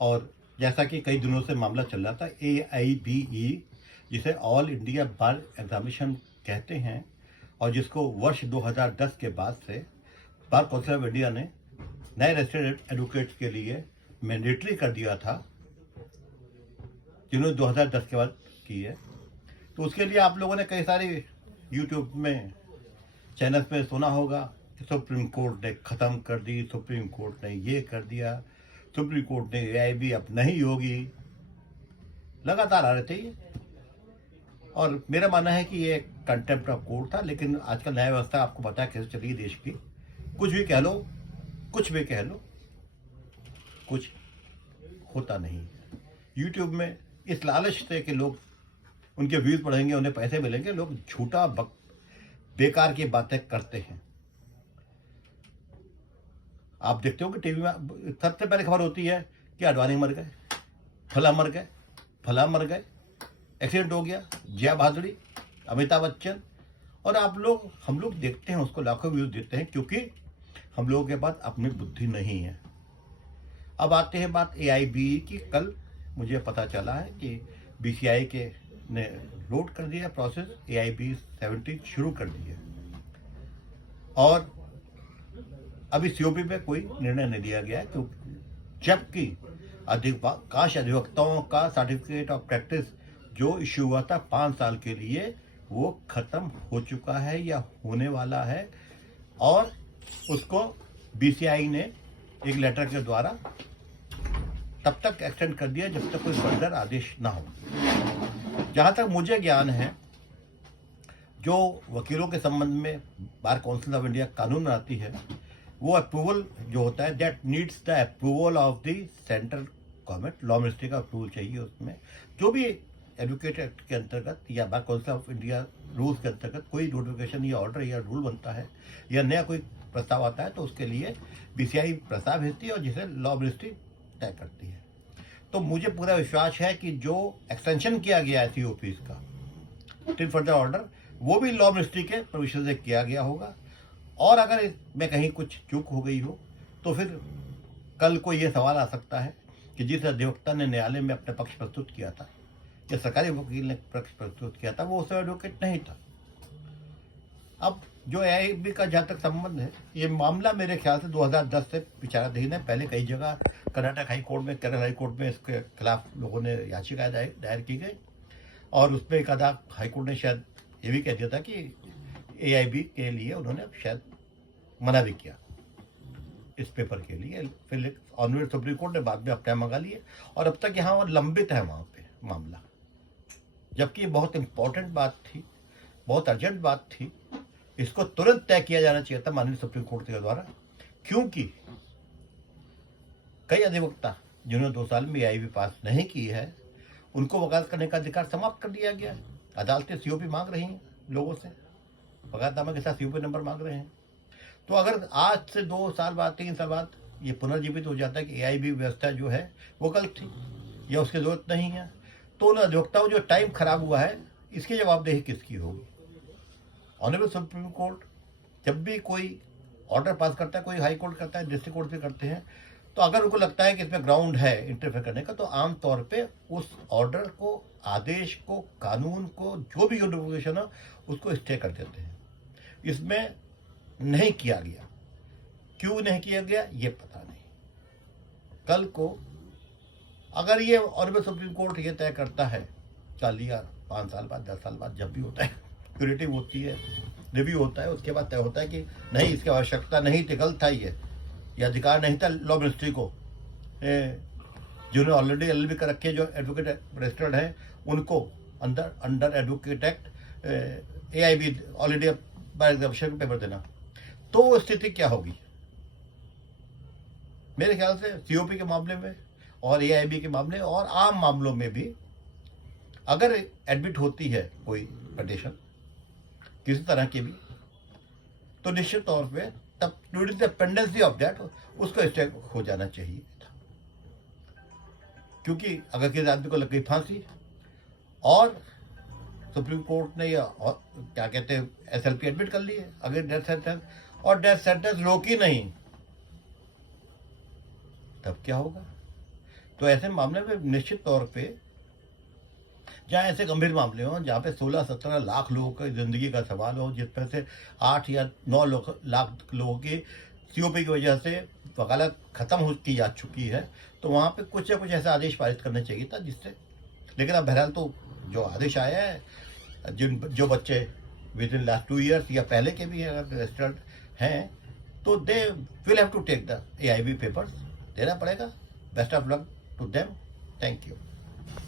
और जैसा कि कई दिनों से मामला चल रहा था, AIBE, जिसे ऑल इंडिया बार एग्जामिनेशन कहते हैं, और जिसको वर्ष 2010 के बाद से बार काउंसिल ऑफ इंडिया ने नए रजिस्टर्ड एडवोकेट्स के लिए मैंडेटरी कर दिया था, जिन्होंने 2010 के बाद की है। तो उसके लिए आप लोगों ने कई सारे यूट्यूब में चैनल्स में सुना होगा कि सुप्रीम कोर्ट ने ख़त्म कर दी, सुप्रीम कोर्ट ने ये कर दिया, सुप्रीम कोर्ट ने AIB अब नहीं होगी, लगातार आ रहे थे ये। और मेरा मानना है कि ये कंटेम्प्ट ऑफ कोर्ट था, लेकिन आजकल न्याय व्यवस्था आपको पता है कैसे चल रही है देश की। कुछ भी कह लो, कुछ भी कह लो, कुछ होता नहीं है। यूट्यूब में इस लालच से कि लोग उनके व्यूज बढ़ेंगे, उन्हें पैसे मिलेंगे, लोग झूठा बेकार की बातें करते हैं। आप देखते हो कि टीवी में सबसे पहले खबर होती है कि अडवाणी मर गए, फला मर गए, फला मर गए, एक्सीडेंट हो गया, जया भादुड़ी, अमिताभ बच्चन। और हम लोग देखते हैं उसको, लाखों व्यूज देते हैं, क्योंकि हम लोगों के पास अपनी बुद्धि नहीं है। अब आते हैं बात AIBE की। कल मुझे पता चला है कि BCI के ने लोड कर दिया प्रोसेस, AIBE 17 शुरू कर दी है, और अभी COP पे कोई निर्णय नहीं लिया गया है, जबकि अधिकांश अधिवक्ताओं का सर्टिफिकेट ऑफ प्रैक्टिस जो इश्यू हुआ था 5 साल के लिए, वो खत्म हो चुका है या होने वाला है, और उसको BCI ने एक लेटर के द्वारा तब तक एक्सटेंड कर दिया जब तक कोई फर्दर आदेश ना हो। जहाँ तक मुझे ज्ञान है, जो वकीलों के संबंध में बार काउंसिल ऑफ इंडिया कानून बनाती है, वो अप्रूवल जो होता है, that needs the approval of the central government. Law ministry का अप्रूवल चाहिए उसमें। जो भी एडवोकेट एक्ट के अंतर्गत या bar council of India rules के अंतर्गत कोई नोटिफिकेशन या ऑर्डर या रूल बनता है या नया कोई प्रस्ताव आता है, तो उसके लिए BCI प्रस्ताव भेजती है और जिसे लॉ मिनिस्ट्री तय करती है। तो मुझे पूरा विश्वास है कि जो एक्सटेंशन किया गया है COP का टिल फर्दर ऑर्डर, वो भी लॉ मिनिस्ट्री के प्रोविजन से किया गया होगा। और अगर मैं कहीं कुछ चूक हो गई हो, तो फिर कल को ये सवाल आ सकता है कि जिस अधिवक्ता ने न्यायालय में अपना पक्ष प्रस्तुत किया था या सरकारी वकील ने पक्ष प्रस्तुत किया था, वो उस एडवोकेट नहीं था। अब जो AIB का जहाँ तक संबंध है, ये मामला मेरे ख्याल से 2010 से विचाराधीन है। पहले कई जगह कर्नाटक हाई कोर्ट में, केरल हाई कोर्ट में इसके खिलाफ लोगों ने याचिका दायर की गई, और उसमें एक आधा हाई कोर्ट ने शायद ये भी कह दिया था कि AIB के लिए उन्होंने शायद मना भी किया इस पेपर के लिए। फिर ऑनरेबल सुप्रीम कोर्ट ने बाद में अपना मंगा लिए, और अब तक यहाँ लंबित है वहाँ पे मामला, जबकि ये बहुत इंपॉर्टेंट बात थी, बहुत अर्जेंट बात थी। इसको तुरंत तय किया जाना चाहिए था माननीय सुप्रीम कोर्ट के द्वारा, क्योंकि कई अधिवक्ता जिन्होंने 2 साल में AIB पास नहीं की है, उनको वकालत करने का अधिकार समाप्त कर दिया गया है। अदालतें COP मांग रही हैं लोगों से, वकालतनामा के साथ COP नंबर मांग रहे हैं। तो अगर आज से 2 साल बाद, 3 साल बाद ये पुनर्जीवित हो जाता है कि AIB व्यवस्था जो है वो गलत थी या उसकी जरूरत नहीं है, तो उन अधिवक्ताओं जो टाइम खराब हुआ है, इसकी जवाबदेही किसकी होगी? ऑनरेबल सुप्रीम कोर्ट जब भी कोई ऑर्डर पास करता है, कोई हाई कोर्ट करता है, डिस्ट्रिक्ट कोर्ट भी करते हैं, तो अगर उनको लगता है कि इसमें ग्राउंड है इंटरफेयर करने का, तो आमतौर पे उस ऑर्डर को, आदेश को, कानून को, जो भी नोटिफिकेशन है, उसको स्टे कर देते हैं। इसमें नहीं किया गया। क्यों नहीं किया गया ये पता नहीं। कल को अगर ये ऑनरेबल सुप्रीम कोर्ट ये तय करता है, कल या 5 साल बाद, 10 साल बाद, जब भी होता है, क्यूरेटिव होती है, रिव्यू होता है, उसके बाद तय होता है कि नहीं, इसकी आवश्यकता नहीं थी, गलत था ये अधिकार नहीं था लॉ मिनिस्ट्री को, जिन्होंने ऑलरेडी LLB कर रखे, जो एडवोकेट रजिस्टर्ड है, उनको under advocate act AIB already bar examination paper देना। तो वो स्थिति क्या होगी? मेरे ख्याल से COP के मामले में और AIB के मामले और आम मामलों में भी अगर एडमिट होती है कोई पिटीशन किसी तरह की भी, तो निश्चित तौर पे तब during the pendency of that उसको स्टे हो जाना चाहिए था। क्योंकि अगर किसी आदमी को लग गई फांसी और सुप्रीम कोर्ट ने या क्या कहते हैं SLP एडमिट कर ली है, अगर डेथ सेंटेंस, और डेथ सेंटेंस रोकी नहीं, तब क्या होगा? तो ऐसे मामले में निश्चित तौर पे जहाँ ऐसे गंभीर मामले हों, जहाँ पे 16-17 लाख लोगों की ज़िंदगी का सवाल हो, जिसमें से 8 या 9 लाख लोगों की सीओपी की वजह से वकालत ख़त्म हो की जा चुकी है, तो वहाँ पे कुछ ना कुछ ऐसा आदेश पारित करना चाहिए था जिससे, लेकिन अब बहरहाल तो जो आदेश आया है, जो बच्चे विद इन लास्ट 2 ईयर्स या पहले के भी रजिस्टर्ड हैं, तो they will have to take the AIB papers, देना पड़ेगा। Best of luck to them. Thank you.